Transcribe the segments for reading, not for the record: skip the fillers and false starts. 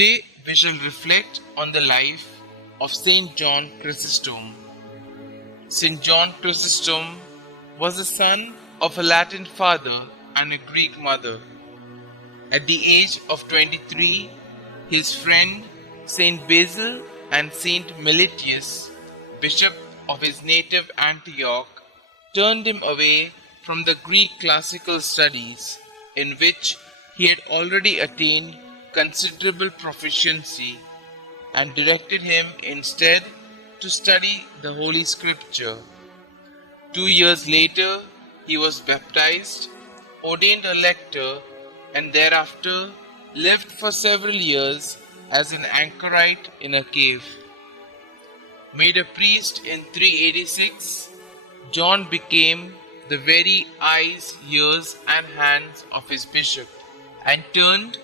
Today we shall reflect on the life of St John Chrysostom. St John Chrysostom was the son of a Latin father and a Greek mother. At the age of 23, his friend Saint Basil and Saint Melitius, bishop of his native Antioch, turned him away from the Greek classical studies, in which he had already attained considerable proficiency, and directed him instead to study the Holy Scripture. 2 years later, he was baptized, ordained a lector, and thereafter lived for several years as an anchorite in a cave. Made a priest in 386, John became the very eyes, ears, and hands of his bishop, and turned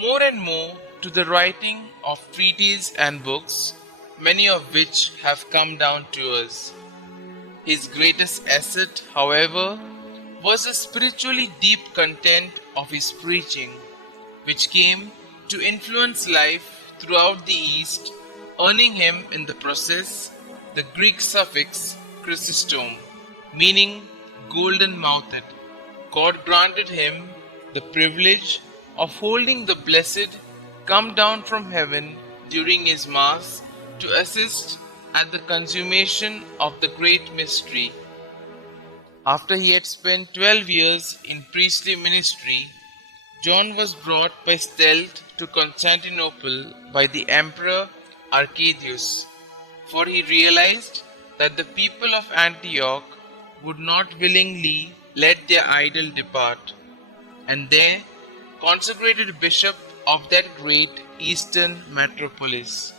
more and more to the writing of treatises and books, many of which have come down to us. His greatest asset, however, was the spiritually deep content of his preaching, which came to influence life throughout the East, earning him in the process the Greek suffix Chrysostom, meaning golden-mouthed. God granted him the privilege of holding the blessed come down from heaven during his Mass to assist at the consummation of the great mystery. After he had spent 12 years in priestly ministry, John was brought by stealth to Constantinople by the Emperor Arcadius, for he realized that the people of Antioch would not willingly let their idol depart, and there consecrated bishop of that great eastern metropolis.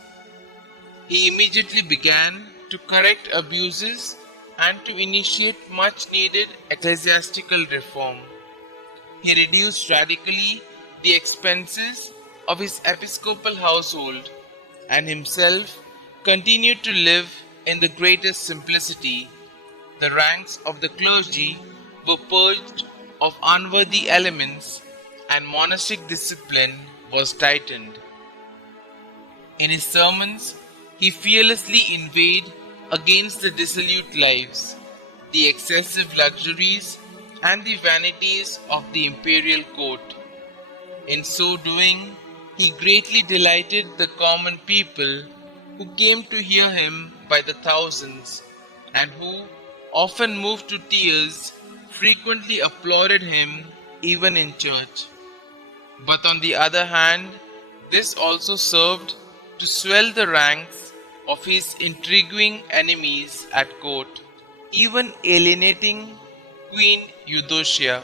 He immediately began to correct abuses and to initiate much needed ecclesiastical reform. He reduced radically the expenses of his episcopal household, and himself continued to live in the greatest simplicity. The ranks of the clergy were purged of unworthy elements, and monastic discipline was tightened. In his sermons, he fearlessly inveighed against the dissolute lives, the excessive luxuries, and the vanities of the imperial court. In so doing, he greatly delighted the common people, who came to hear him by the thousands, and who, often moved to tears, frequently applauded him even in church. But on the other hand, this also served to swell the ranks of his intriguing enemies at court, even alienating Queen Eudocia.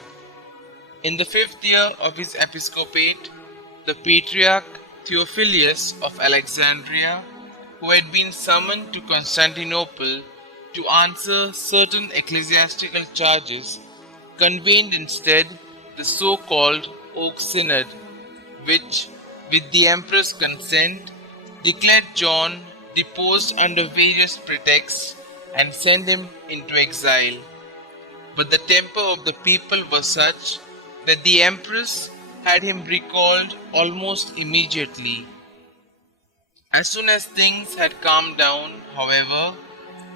In the 5th year of his episcopate, the Patriarch Theophilus of Alexandria, who had been summoned to Constantinople to answer certain ecclesiastical charges, convened instead the so-called Oak Synod, which, with the Emperor's consent, declared John deposed under various pretexts and sent him into exile. But the temper of the people was such that the Empress had him recalled almost immediately. As soon as things had calmed down, however,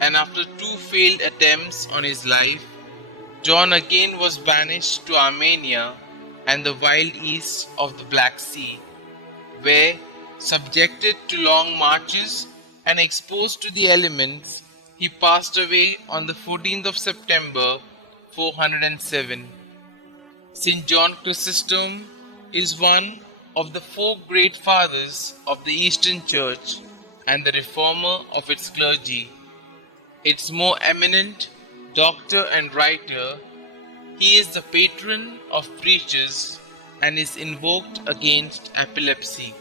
and after 2 failed attempts on his life, John again was banished to Armenia and the wild east of the Black Sea, where, subjected to long marches and exposed to the elements, he passed away on the 14th of September 407. St. John Chrysostom is one of the 4 great fathers of the Eastern Church and the reformer of its clergy. Its more eminent doctor and writer, he is the patron of preachers and is invoked against epilepsy.